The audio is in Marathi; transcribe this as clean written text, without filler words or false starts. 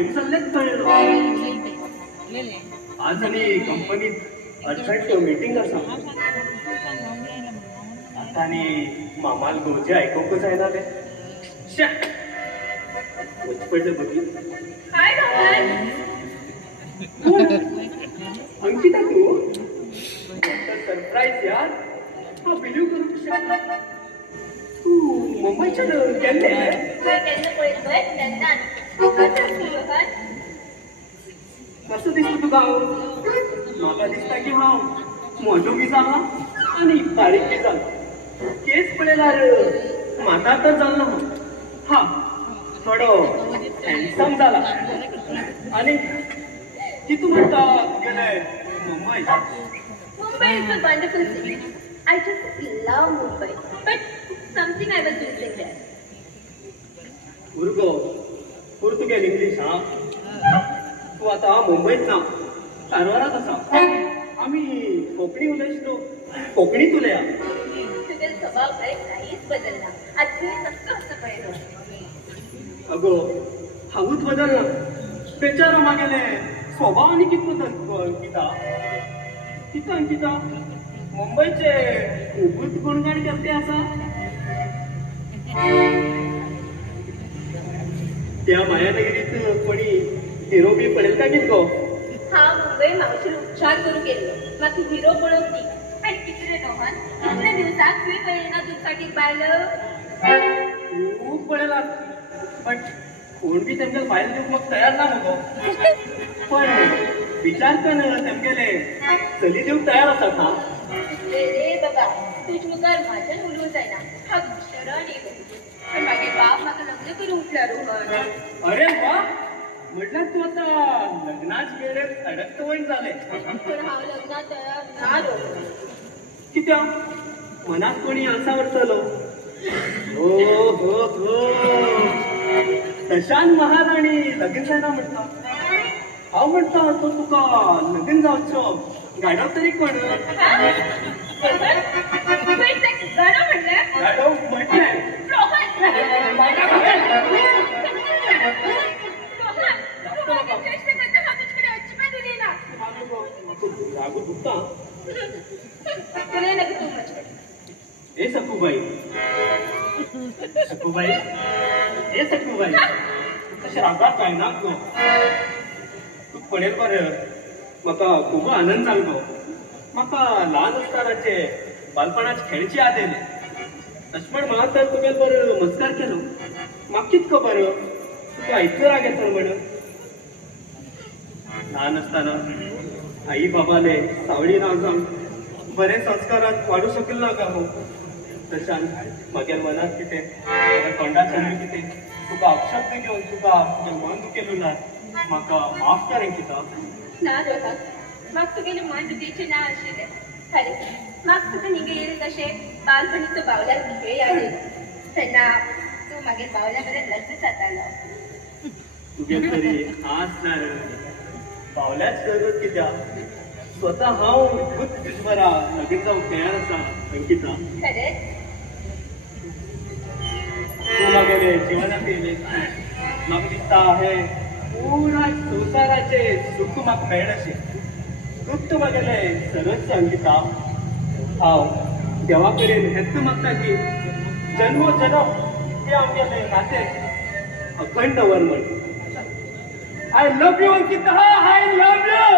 टाइम चाललेत कळलं. आज आणि कंपनीत अर्जंट मीटिंग असा आता आणि मामाल गोजे ऐकूकच आहे ना ते पडलं बघी. काय झालं? अंकिता तू सरप्राईज यार. हा बिलीव करू शकता तू मुंबईच्या गेले कसं दिसत तुका म्हाका दिसता की हांव मोठो बी जाला आणि बारीक बी जाला. केस पळयल्यार म्हाता तर जाल्लो हा थोडो हँडसम जाला. आणि कितू म्हणटा तुगेले Mumbai? Mumbai is a wonderful city. I just love Mumbai. But something I was missing there. उर्गो पुर्तुगेज इंग्लिश हा. तू आता मुंबईत ना कारवारात असा. आम्ही कोकणी उलयलो कोकणीत उलया. तुझे स्वभाव काही काहीच बदलला. आजही नसतं असं पहिलं. अगो हांगूच बदलला. बेचारा मागेले स्वभावाने किती बदल किता किता किता मुंबईचे खूपच गुणगाण करते असा. त्या मायानगरीत कोणी हिरो बी पडेल का कितको? हा मुंबई मावशीला उपचार करू गेलो. मग ती हिरो पळवती. आणि तिकडे रोहन इतल्या दिवसात तुझे पहिल्यांदा दुचाकी पाहिलं. खूप पडेला पण कोण बी तेमगे फायल देऊक मग तयार ना मगो. पण विचार कर तेमगेले चली देऊक तयार असतात हा. रे बाबा तुझ मुखार माझ्याच उलवून जायना. हा शरण येतो. पण मागे बाप म्हाका लग्न करून उठला रोहन. अरे वा म्हटलं तू आता लग्नाच वेळेत अडकत वय झाले. पण हा लग्नात तयार ना रोहन. कित्या मनात कोणी असा वरतलो. हो हो हो तशान महाराणी लगीन जायना म्हणता. हांव म्हणता तो तुका लगीन जावचो गाडव तरी कोण? गाणं म्हणलं गाडव म्हटलंय. रागू दुखता. ए सखूबाई सखूबाई ए सखूबाई तशा रागात काय ना गो. तू पडेल बर म्हाका खूप आनंद जालो. म्हाका ल्हान आसतनाचे बालपणाचे खेळची याद येयले. लक्ष्मण म्हाका तर तुगेल बर मस्कार केलो. म्हाका कितको बर तुका इतलो राग येतो म्हण. ल्हान आसतना आई बाबाले सावळी नांव जावन बरे संस्कारात वाडू शकलो ना का हो. तशान म्हागे मनात कितें तोंडाच्यान कितें तुका अपशब्द घेवन तुका तुजें मन दुखेलो ना म्हाका माफ कर किता. ना रोहन म्हाका तुगेले मन दुखेचे ना आशिल्ले. खरें म्हाका तुका हिंगा येयले तशें बालपणीचो बावल्यार खेळ याद येयलो. तेन्ना तूं मागीर बावल्या बरें लग्न जातालो. तुगे तरी आसणार बावल्याच करत कित्या स्वता हांव खूब तुजे लगीन जावंक तयार आसा अंकिता. खरेंच तू म्हागेले जिवनात येयले. म्हाका दिसता हे पुरा संवसाराचे सुख म्हाका मेळनाशें. फक्त म्हागेले सरच अंकिता. हांव देवा कडेन हेच मागता की जन्मो जन्म हे आमगेले नातें अखंड दवर म्हण. I love you Ankita. I love you.